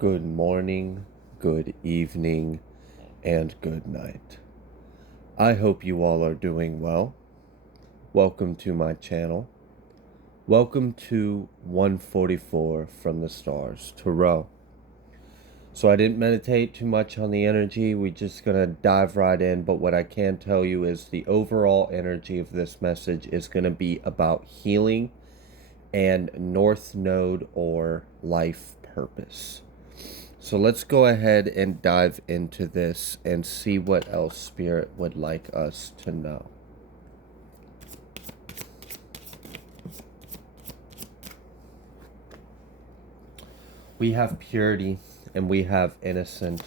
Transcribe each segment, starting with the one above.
Good morning, good evening, and good night. I hope you all are doing well. Welcome to my channel. Welcome to 144 from the stars, Tarot. So I didn't meditate too much on the energy. We're just going to dive right in. But what I can tell you is the overall energy of this message is going to be about healing and North Node or life purpose. So let's go ahead and dive into this and see what else Spirit would like us to know. We have purity and we have innocent.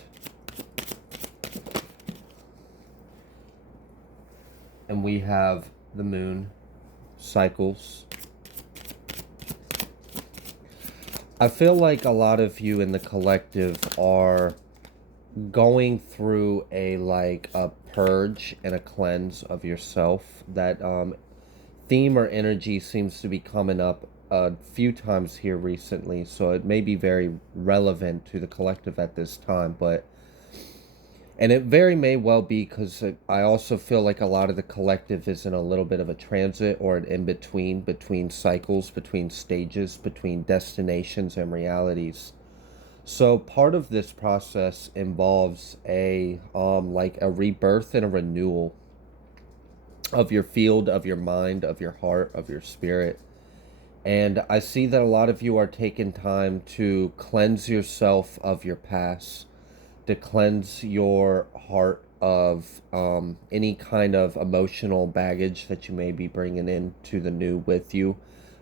And we have the moon cycles. I feel like a lot of you in the collective are going through a purge and a cleanse of yourself. That theme or energy seems to be coming up a few times here recently, so it may be very relevant to the collective at this time. And it very may well be, because I also feel like a lot of the collective is in a little bit of a transit or an between cycles, between stages, between destinations and realities. So part of this process involves a rebirth and a renewal of your field, of your mind, of your heart, of your spirit. And I see that a lot of you are taking time to cleanse yourself of your past, to cleanse your heart of any kind of emotional baggage that you may be bringing into the new with you.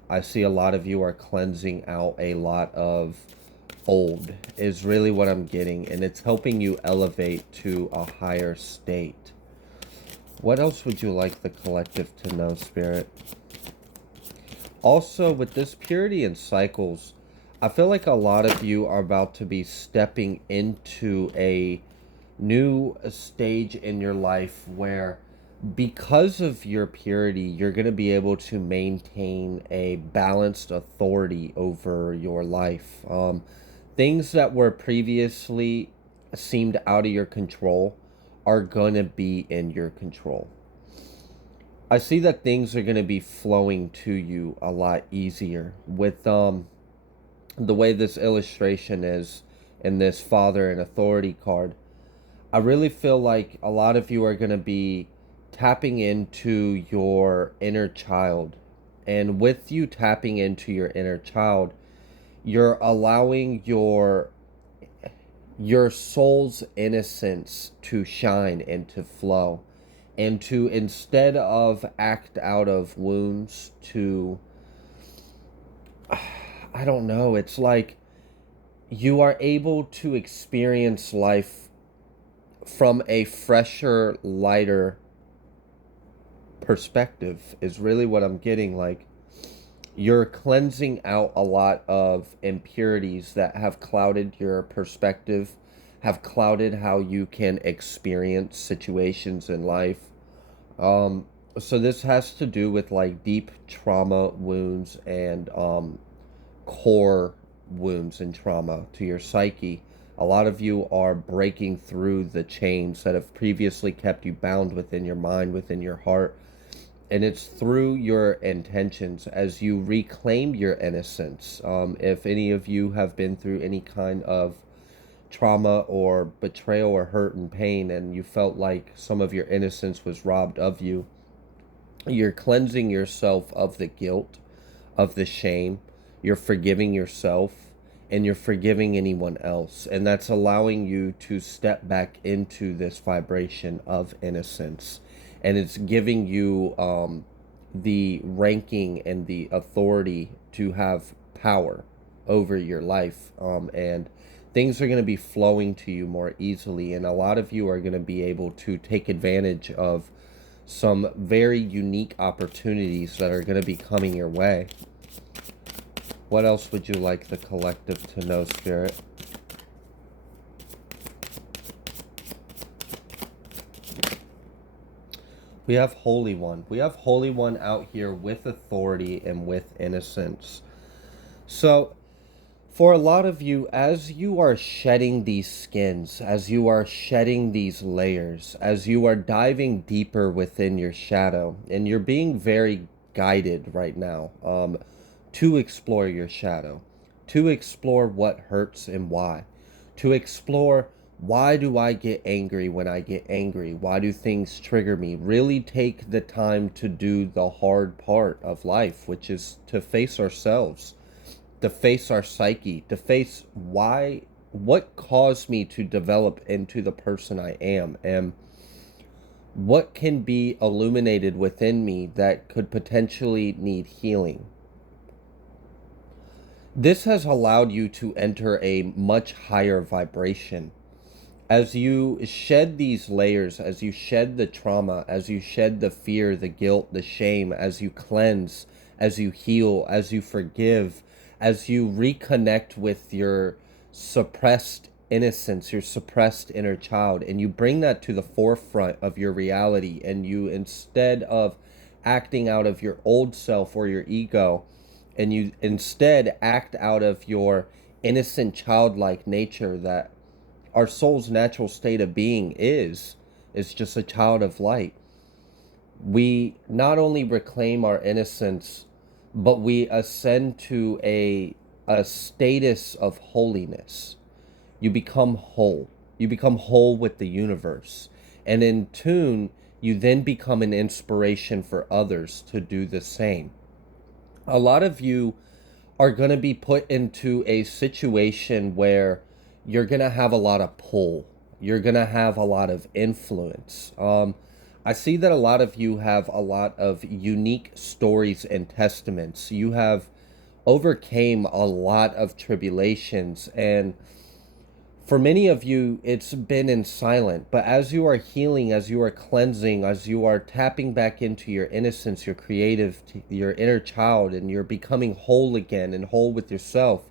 I see a lot of you are cleansing out a lot of old, is really what I'm getting, and it's helping you elevate to a higher state. What else would you like the collective to know, Spirit? Also, with this purity and cycles, I feel like a lot of you are about to be stepping into a new stage in your life where, because of your purity, you're going to be able to maintain a balanced authority over your life. Things that were previously seemed out of your control are going to be in your control. I see that things are going to be flowing to you a lot easier with the way this illustration is in this father and authority card. I really feel like a lot of you are going to be tapping into your inner child. And with you tapping into your inner child, you're allowing your soul's innocence to shine and to flow, and to, instead of act out of wounds, to, I don't know, it's like you are able to experience life from a fresher, lighter perspective, is really what I'm getting. Like, you're cleansing out a lot of impurities that have clouded your perspective, have clouded how you can experience situations in life. So this has to do with like deep trauma wounds and core wounds and trauma to your psyche. A lot of you are breaking through the chains that have previously kept you bound within your mind, within your heart. And it's through your intentions as you reclaim your innocence. If any of you have been through any kind of trauma or betrayal or hurt and pain, and you felt like some of your innocence was robbed of you, you're cleansing yourself of the guilt, of the shame. You're forgiving yourself, and you're forgiving anyone else. And that's allowing you to step back into this vibration of innocence. And it's giving you the ranking and the authority to have power over your life. And things are going to be flowing to you more easily. And a lot of you are going to be able to take advantage of some very unique opportunities that are going to be coming your way. What else would you like the collective to know, Spirit? We have Holy One. We have Holy One out here with authority and with innocence. So, For a lot of you, as you are shedding these skins, as you are shedding these layers, as you are diving deeper within your shadow, and you're being very guided right now to explore your shadow, to explore what hurts and why, to explore why do I get angry when I get angry? Why do things trigger me? Really take the time to do the hard part of life, which is to face ourselves, to face our psyche, to face what caused me to develop into the person I am, and what can be illuminated within me that could potentially need healing. This has allowed you to enter a much higher vibration. As you shed these layers, as you shed the trauma, as you shed the fear, the guilt, the shame, as you cleanse, as you heal, as you forgive, as you reconnect with your suppressed innocence, your suppressed inner child, and you bring that to the forefront of your reality, and you, instead of acting out of your old self or your ego, and you instead act out of your innocent childlike nature, that our soul's natural state of being is just a child of light. We not only reclaim our innocence, but we ascend to a status of holiness. You become whole. You become whole with the universe. And in tune, you then become an inspiration for others to do the same. A lot of you are going to be put into a situation where you're going to have a lot of pull. You're going to have a lot of influence. I see that a lot of you have a lot of unique stories and testaments. You have overcame a lot of tribulations, and for many of you, it's been in silent. But as you are healing, as you are cleansing, as you are tapping back into your innocence, your creative, your inner child, and you're becoming whole again and whole with yourself,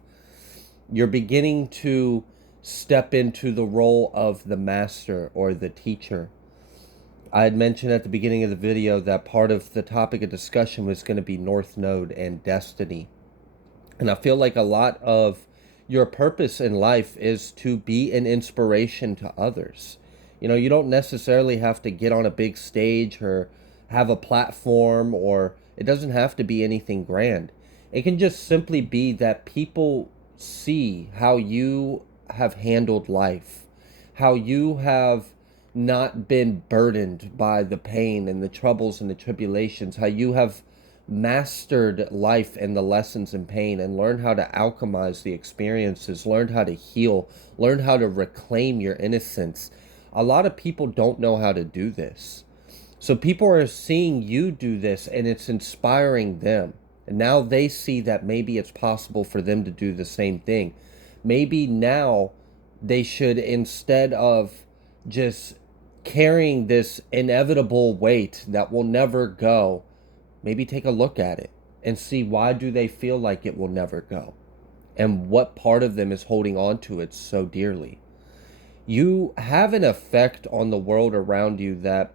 you're beginning to step into the role of the master or the teacher. I had mentioned at the beginning of the video that part of the topic of discussion was going to be North Node and destiny. And I feel like a lot of your purpose in life is to be an inspiration to others. You know, you don't necessarily have to get on a big stage or have a platform, or it doesn't have to be anything grand. It can just simply be that people see how you have handled life, how you have not been burdened by the pain and the troubles and the tribulations, how you have mastered life and the lessons in pain and learned how to alchemize the experiences, learned how to heal, learned how to reclaim your innocence. A lot of people don't know how to do this. So people are seeing you do this and it's inspiring them. And now they see that maybe it's possible for them to do the same thing. Maybe now they should, instead of just carrying this inevitable weight that will never go, maybe take a look at it and see, why do they feel like it will never go? And what part of them is holding on to it so dearly? You have an effect on the world around you that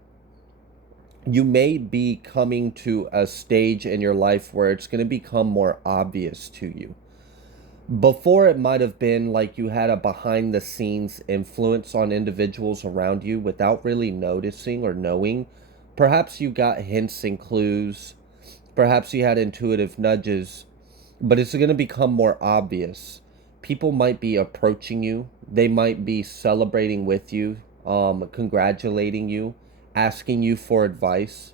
you may be coming to a stage in your life where it's going to become more obvious to you. Before, it might have been like you had a behind the scenes influence on individuals around you without really noticing or knowing. Perhaps you got hints and clues. Perhaps you had intuitive nudges, but it's going to become more obvious. People might be approaching you. They might be celebrating with you, congratulating you, asking you for advice.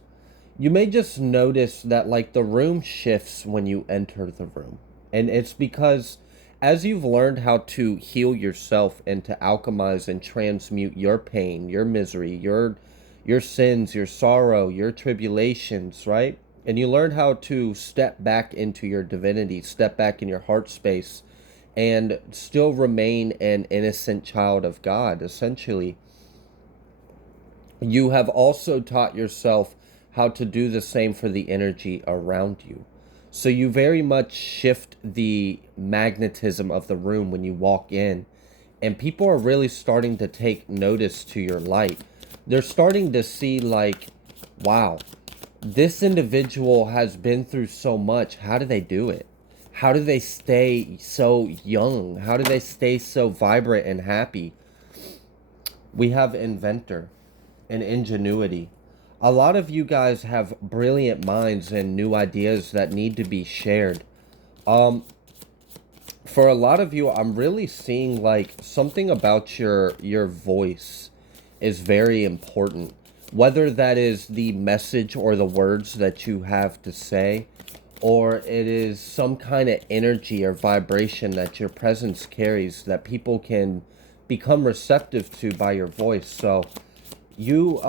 You may just notice that, like, the room shifts when you enter the room. And it's because as you've learned how to heal yourself and to alchemize and transmute your pain, your misery, your sins, your sorrow, your tribulations, right? And you learn how to step back into your divinity, step back in your heart space, and still remain an innocent child of God, essentially. You have also taught yourself how to do the same for the energy around you. So you very much shift the magnetism of the room when you walk in, and people are really starting to take notice to your light. They're starting to see, like, wow, this individual has been through so much. How do they do it? How do they stay so young? How do they stay so vibrant and happy? We have inventor and ingenuity. A lot of you guys have brilliant minds and new ideas that need to be shared. Um, for a lot of you, I'm really seeing like something about your voice is very important. Whether that is the message or the words that you have to say, or it is some kind of energy or vibration that your presence carries that people can become receptive to by your voice. So you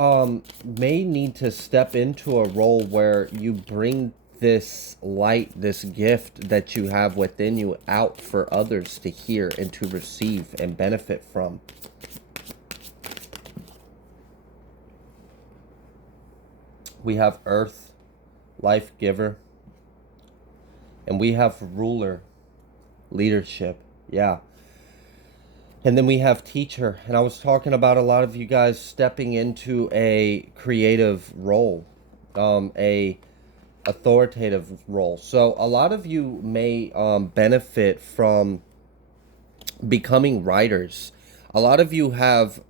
may need to step into a role where you bring this light, this gift that you have within you out for others to hear and to receive and benefit from. We have earth, life giver, and we have ruler, leadership. Yeah. And then we have teacher. And I was talking about a lot of you guys stepping into a creative role, a authoritative role. So a lot of you may benefit from becoming writers. A lot of you have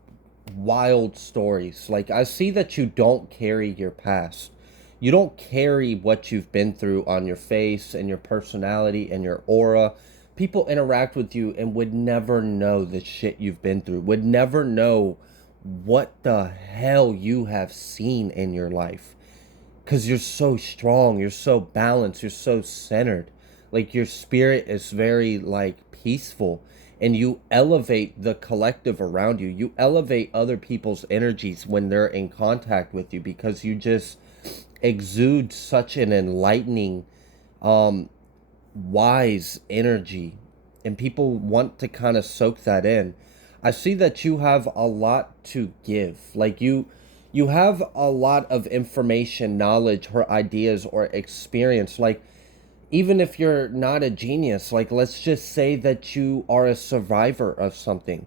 wild stories. Like, I see that you don't carry your past. You don't carry what you've been through on your face and your personality and your aura. People interact with you and would never know the shit you've been through, would never know what the hell you have seen in your life. Because you're so strong, you're so balanced, you're so centered. Like, your spirit is very like peaceful, and you elevate the collective around you. You elevate other people's energies when they're in contact with you, because you just exude such an enlightening, wise energy, and people want to kind of soak that in. I see that you have a lot to give. Like, you have a lot of information, knowledge, or ideas or experience. Like, even if you're not a genius, like, let's just say that you are a survivor of something.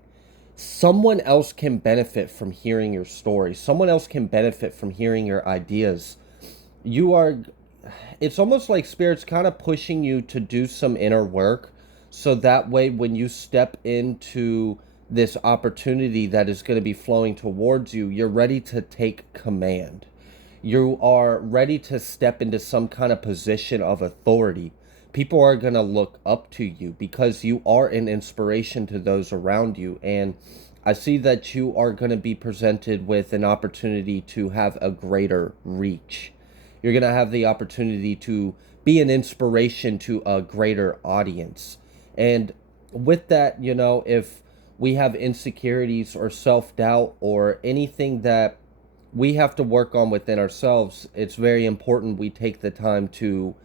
Someone else can benefit from hearing your story. Someone else can benefit from hearing your ideas. You are, it's almost like spirit's kind of pushing you to do some inner work, so that way when you step into this opportunity that is going to be flowing towards you, you're ready to take command. You are ready to step into some kind of position of authority. People are going to look up to you because you are an inspiration to those around you. And I see that you are going to be presented with an opportunity to have a greater reach. You're going to have the opportunity to be an inspiration to a greater audience. And with that, you know, if we have insecurities or self-doubt or anything that we have to work on within ourselves, it's very important we take the time to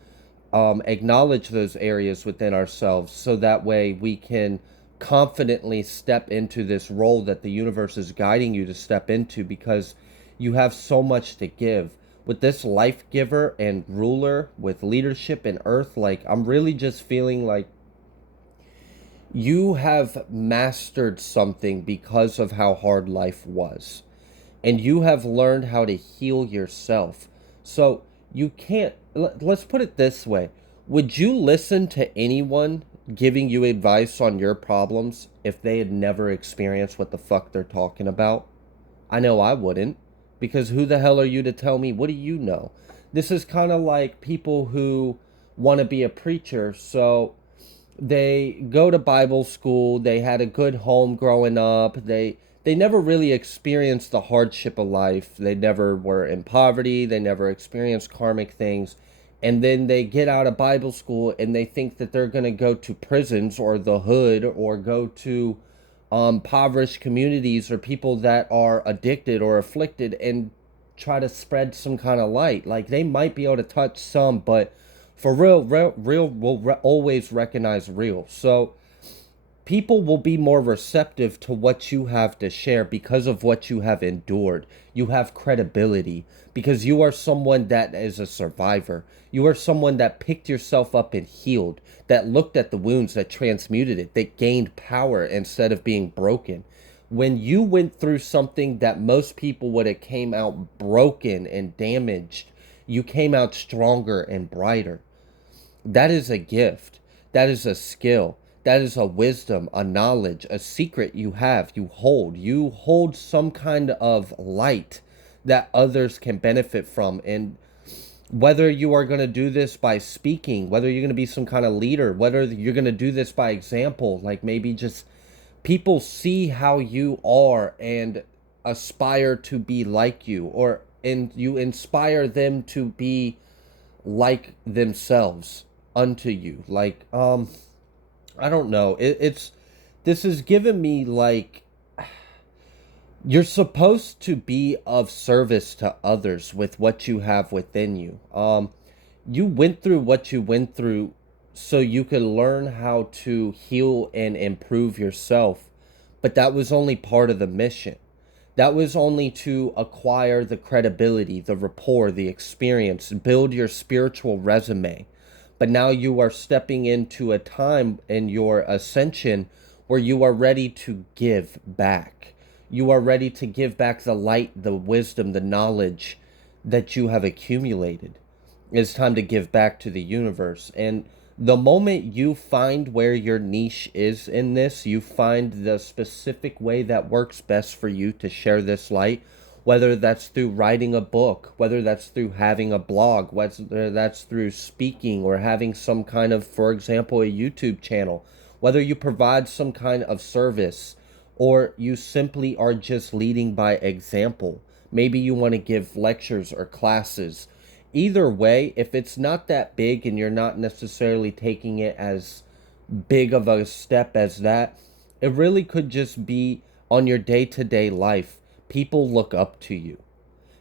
acknowledge those areas within ourselves, so that way we can confidently step into this role that the universe is guiding you to step into, because you have so much to give. With this life giver and ruler, with leadership and earth, like, I'm really just feeling like you have mastered something because of how hard life was, and you have learned how to heal yourself. So you can't, let's put it this way. Would you listen to anyone giving you advice on your problems if they had never experienced what the fuck they're talking about? I know I wouldn't, because who the hell are you to tell me? What do you know? This is kind of like people who want to be a preacher. So they go to Bible school, they had a good home growing up, they never really experienced the hardship of life. They never were in poverty, they never experienced karmic things. And then they get out of Bible school and they think that they're going to go to prisons or the hood, or go to impoverished communities or people that are addicted or afflicted, and try to spread some kind of light. Like, they might be able to touch some, but for real will always recognize real. So people will be more receptive to what you have to share because of what you have endured. You have credibility because you are someone that is a survivor. You are someone that picked yourself up and healed, that looked at the wounds, that transmuted it, that gained power instead of being broken. When you went through something that most people would have came out broken and damaged, you came out stronger and brighter. That is a gift. That is a skill. That is a wisdom, a knowledge, a secret you have, you hold. You hold some kind of light that others can benefit from. And whether you are going to do this by speaking, whether you're going to be some kind of leader, whether you're going to do this by example, like maybe just people see how you are and aspire to be like you, or and you inspire them to be like themselves unto you. Like I don't know. It's this has given me like you're supposed to be of service to others with what you have within you. You went through what you went through so you could learn how to heal and improve yourself, but that was only part of the mission. That was only to acquire the credibility, the rapport, the experience, build your spiritual resume. But now you are stepping into a time in your ascension where you are ready to give back. You are ready to give back the light, the wisdom, the knowledge that you have accumulated. It's time to give back to the universe. And the moment you find where your niche is in this, you find the specific way that works best for you to share this light, whether that's through writing a book, whether that's through having a blog, whether that's through speaking or having some kind of, for example, a YouTube channel, whether you provide some kind of service or you simply are just leading by example. Maybe you want to give lectures or classes. Either way, if it's not that big and you're not necessarily taking it as big of a step as that, it really could just be on your day-to-day life. People look up to you.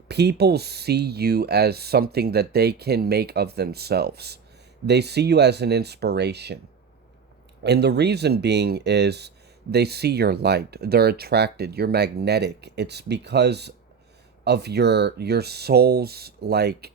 People see you as something that they can make of themselves. They see you as an inspiration. And the reason being is they see your light. They're attracted. You're magnetic. It's because of your soul's, like,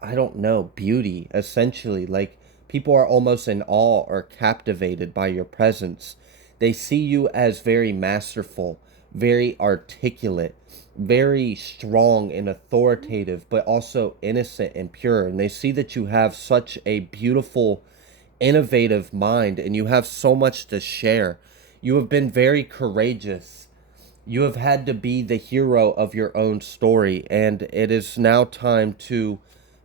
I don't know, beauty, essentially. Like, people are almost in awe or captivated by your presence. They see you as very masterful, very articulate, very strong and authoritative, but also innocent and pure. And they see that you have such a beautiful, innovative mind and you have so much to share. You have been very courageous. You have had to be the hero of your own story, and it is now time to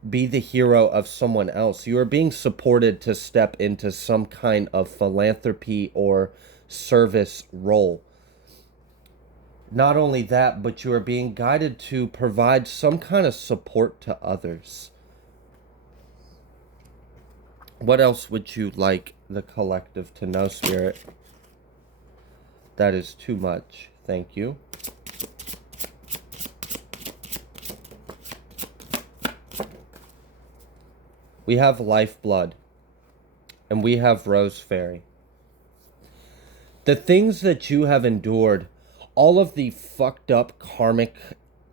be the hero of someone else. You are being supported to step into some kind of philanthropy or service role. Not only that, but you are being guided to provide some kind of support to others. What else would you like the collective to know, Spirit? That is too much. Thank you. We have lifeblood, and we have Rose Fairy. The things that you have endured, all of the fucked up karmic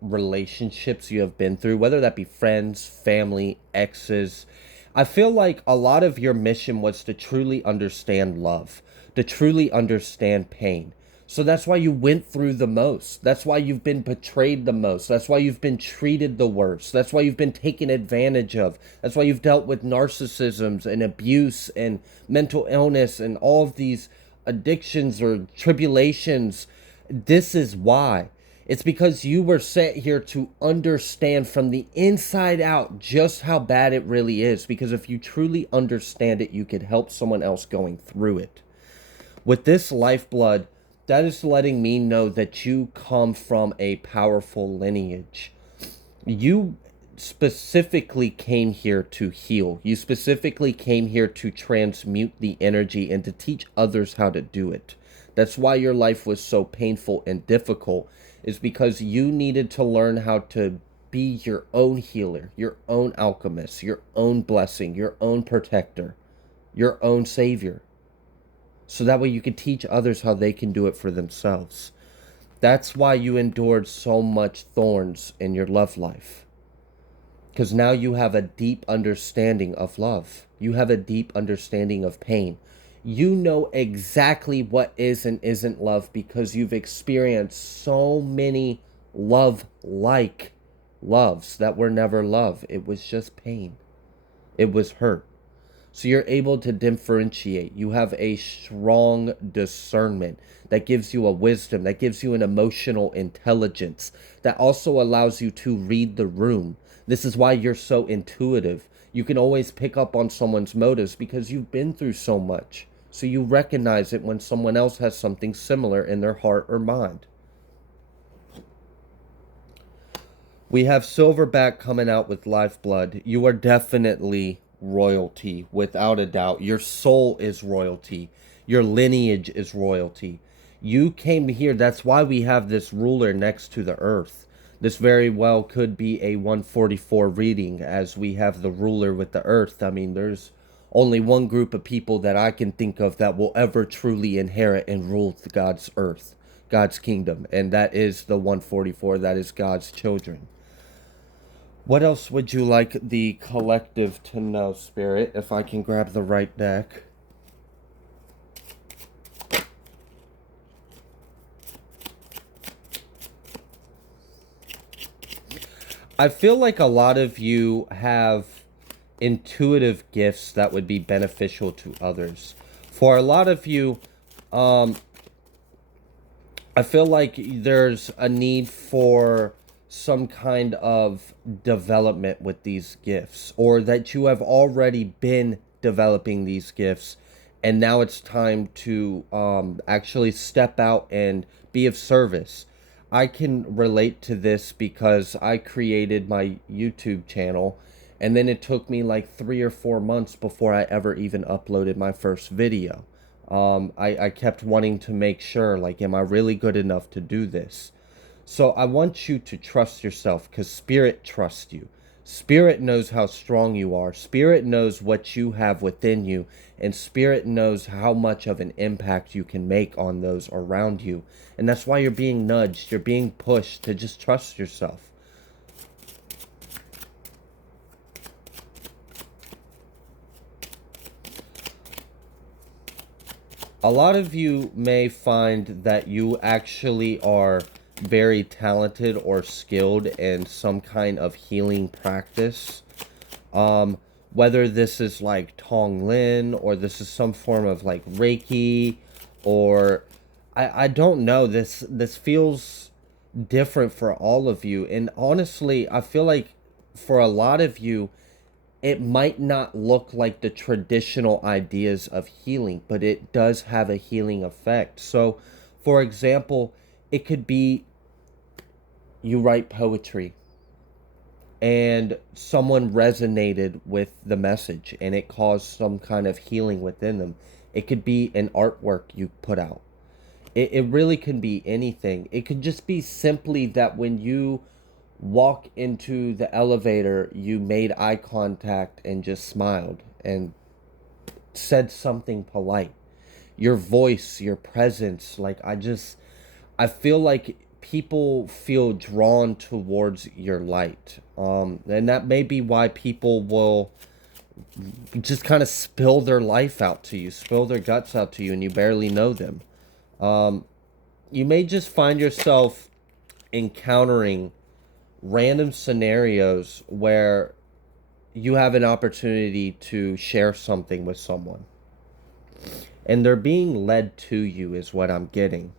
relationships you have been through, whether that be friends, family, exes, I feel like a lot of your mission was to truly understand love, to truly understand pain. So that's why you went through the most. That's why you've been betrayed the most. That's why you've been treated the worst. That's why you've been taken advantage of. That's why you've dealt with narcissisms and abuse and mental illness and all of these addictions or tribulations. This is why. It's because you were sent here to understand from the inside out just how bad it really is. Because if you truly understand it, you could help someone else going through it. With this lifeblood, that is letting me know that you come from a powerful lineage. You specifically came here to heal. You specifically came here to transmute the energy and to teach others how to do it. That's why your life was so painful and difficult, is because you needed to learn how to be your own healer, your own alchemist, your own blessing, your own protector, your own savior. So that way you can teach others how they can do it for themselves. That's why you endured so much thorns in your love life. Because now you have a deep understanding of love. You have a deep understanding of pain. You know exactly what is and isn't love because you've experienced so many love-like loves that were never love. It was just pain. It was hurt. So you're able to differentiate. You have a strong discernment that gives you a wisdom, that gives you an emotional intelligence, that also allows you to read the room. This is why you're so intuitive. You can always pick up on someone's motives because you've been through so much. So you recognize it when someone else has something similar in their heart or mind. We have Silverback coming out with Lifeblood. You are definitely royalty, without a doubt. Your soul is royalty. Your lineage is royalty. You came here. That's why we have this ruler next to the earth. This very well could be a 144 reading, as we have the ruler with the earth. I mean, there's only one group of people that I can think of that will ever truly inherit and rule God's earth, God's kingdom, and that is the 144. That is God's children. What else would you like the collective to know, Spirit, if I can grab the right deck? I feel like a lot of you have intuitive gifts that would be beneficial to others. For a lot of you, I feel like there's a need for some kind of development with these gifts, or that you have already been developing these gifts and now it's time to actually step out and be of service. I can relate to this because I created my YouTube channel and then it took me like 3 or 4 months before I ever even uploaded my first video. I kept wanting to make sure, like, am I really good enough to do this? So I want you to trust yourself because Spirit trusts you. Spirit knows how strong you are. Spirit knows what you have within you. And Spirit knows how much of an impact you can make on those around you. And that's why you're being nudged. You're being pushed to just trust yourself. A lot of you may find that you actually are very talented or skilled in some kind of healing practice. Whether this is like Tong Lin or this is some form of like Reiki, or I don't know. This feels different for all of you. And honestly, I feel like for a lot of you, it might not look like the traditional ideas of healing, but it does have a healing effect. So, for example, it could be you write poetry and someone resonated with the message and it caused some kind of healing within them. It could be an artwork you put out. It really can be anything. It could just be simply that when you walk into the elevator, you made eye contact and just smiled and said something polite. Your voice, your presence, like I feel like people feel drawn towards your light. And that may be why people will just kind of spill their life out to you, spill their guts out to you, and you barely know them. You may just find yourself encountering random scenarios where you have an opportunity to share something with someone. And they're being led to you is what I'm getting.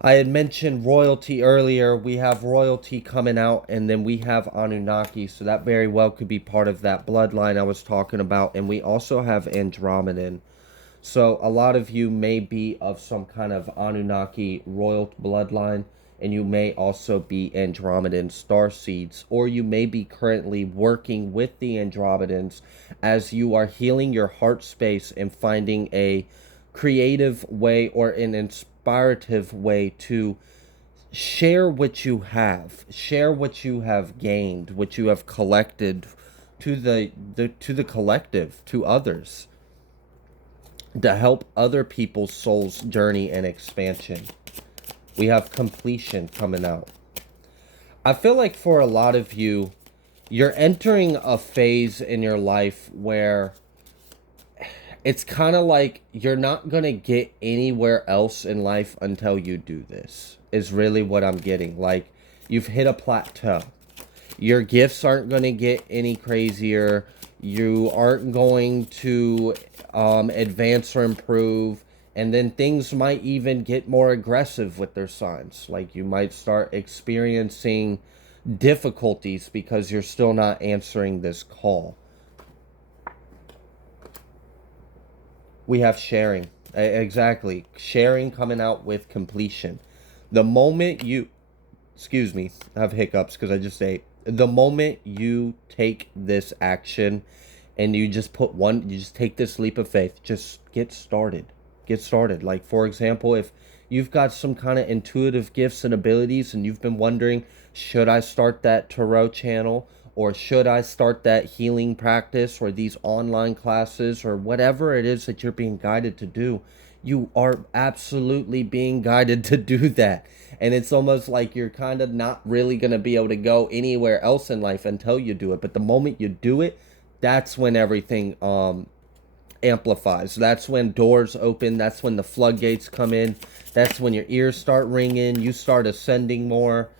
I had mentioned royalty earlier. We have royalty coming out, and then we have Anunnaki, so that very well could be part of that bloodline I was talking about. And we also have Andromedan. So a lot of you may be of some kind of Anunnaki royal bloodline, and you may also be Andromedan starseeds, or you may be currently working with the Andromedans as you are healing your heart space and finding a creative way or an inspirative way to share what you have, share what you have gained, what you have collected to the collective, to others, to help other people's souls journey and expansion. We have completion coming out. I feel like for a lot of you, you're entering a phase in your life where it's kind of like you're not going to get anywhere else in life until you do this, is really what I'm getting. Like, you've hit a plateau. Your gifts aren't going to get any crazier. You aren't going to advance or improve. And then things might even get more aggressive with their signs. Like you might start experiencing difficulties because you're still not answering this call. We have sharing. Exactly. Sharing coming out with completion. The moment you, excuse me, I have hiccups because I just ate. The moment you take this action and you just you just take this leap of faith, just get started. Get started. Like, for example, if you've got some kind of intuitive gifts and abilities and you've been wondering, should I start that tarot channel? Or should I start that healing practice or these online classes or whatever it is that you're being guided to do? You are absolutely being guided to do that. And it's almost like you're kind of not really going to be able to go anywhere else in life until you do it. But the moment you do it, that's when everything amplifies. That's when doors open. That's when the floodgates come in. That's when your ears start ringing. You start ascending more.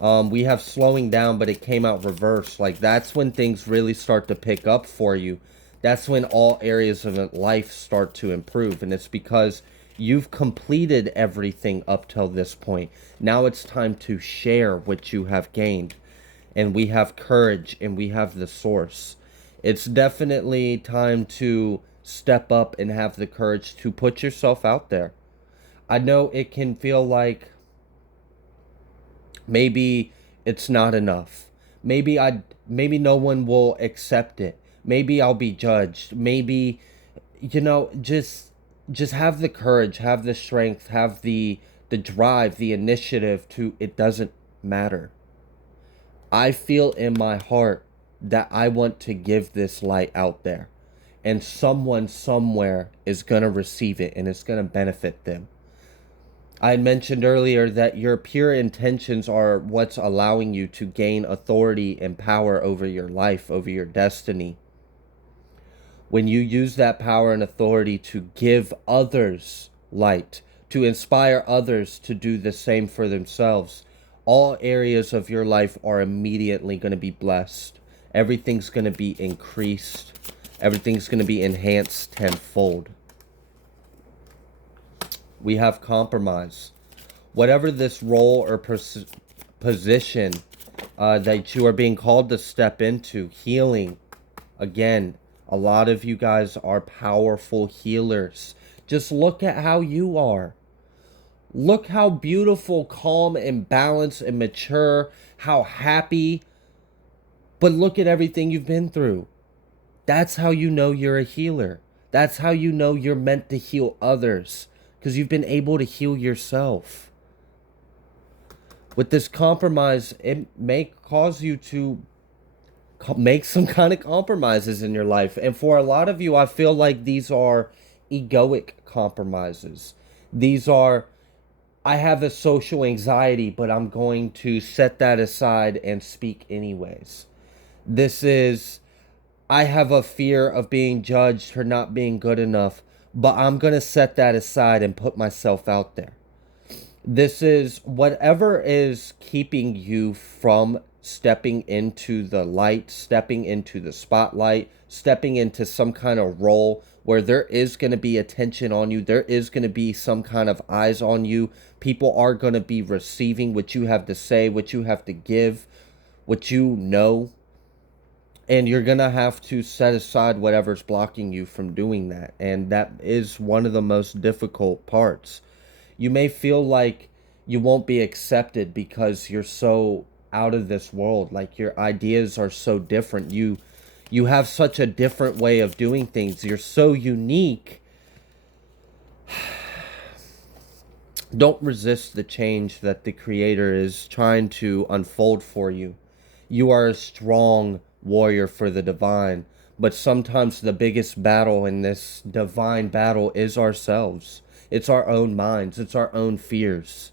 We have slowing down, but it came out reverse. Like, that's when things really start to pick up for you. That's when all areas of life start to improve. And it's because you've completed everything up till this point. Now it's time to share what you have gained. And we have courage and we have the source. It's definitely time to step up and have the courage to put yourself out there. I know it can feel like maybe it's not enough. Maybe no one will accept it. Maybe I'll be judged. Maybe just have the courage, have the strength, have the drive, the initiative to it doesn't matter. I feel in my heart that I want to give this light out there. And someone somewhere is going to receive it and it's going to benefit them. I mentioned earlier that your pure intentions are what's allowing you to gain authority and power over your life, over your destiny. When you use that power and authority to give others light, to inspire others to do the same for themselves, all areas of your life are immediately going to be blessed. Everything's going to be increased. Everything's going to be enhanced tenfold. We have compromise. Whatever this role or position that you are being called to step into, healing. Again, a lot of you guys are powerful healers. Just look at how you are. Look how beautiful, calm, and balanced and mature, how happy. But look at everything you've been through. That's how you know you're a healer. That's how you know you're meant to heal others. Because you've been able to heal yourself. With this compromise, it may cause you to make some kind of compromises in your life. And for a lot of you, I feel like these are egoic compromises. These are, I have a social anxiety, but I'm going to set that aside and speak anyways. This is, I have a fear of being judged or not being good enough, but I'm going to set that aside and put myself out there. This is whatever is keeping you from stepping into the light, stepping into the spotlight, stepping into some kind of role where there is going to be attention on you. There is going to be some kind of eyes on you. People are going to be receiving what you have to say, what you have to give, what you know. And you're going to have to set aside whatever's blocking you from doing that. And that is one of the most difficult parts. You may feel like you won't be accepted because you're so out of this world. Like your ideas are so different. You have such a different way of doing things. You're so unique. Don't resist the change that the Creator is trying to unfold for you. You are a strong warrior for the divine, but sometimes the biggest battle in this divine battle is ourselves. It's our own minds. It's our own fears.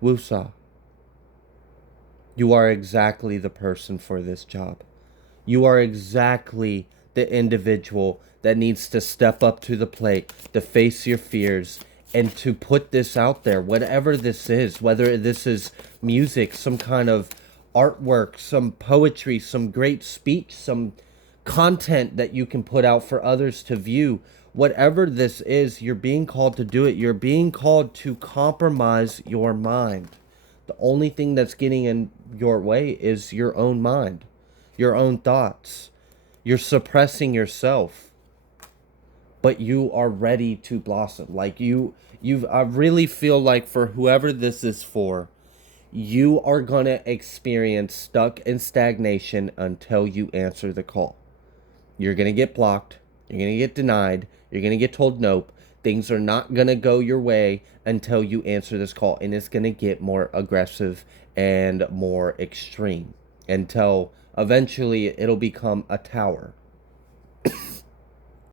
Wusa, you are exactly the person for this job. You are exactly the individual that needs to step up to the plate, to face your fears, and to put this out there, whatever this is, whether this is music, some kind of artwork, some poetry, some great speech, some content that you can put out for others to view. Whatever this is, you're being called to do it. You're being called to compromise your mind. The only thing that's getting in your way is your own mind, your own thoughts. You're suppressing yourself, but you are ready to blossom. Like I really feel like for whoever this is for, you are going to experience stuck in stagnation until you answer the call. You're going to get blocked. You're going to get denied. You're going to get told nope. Things are not going to go your way until you answer this call. And it's going to get more aggressive and more extreme until eventually it'll become a tower.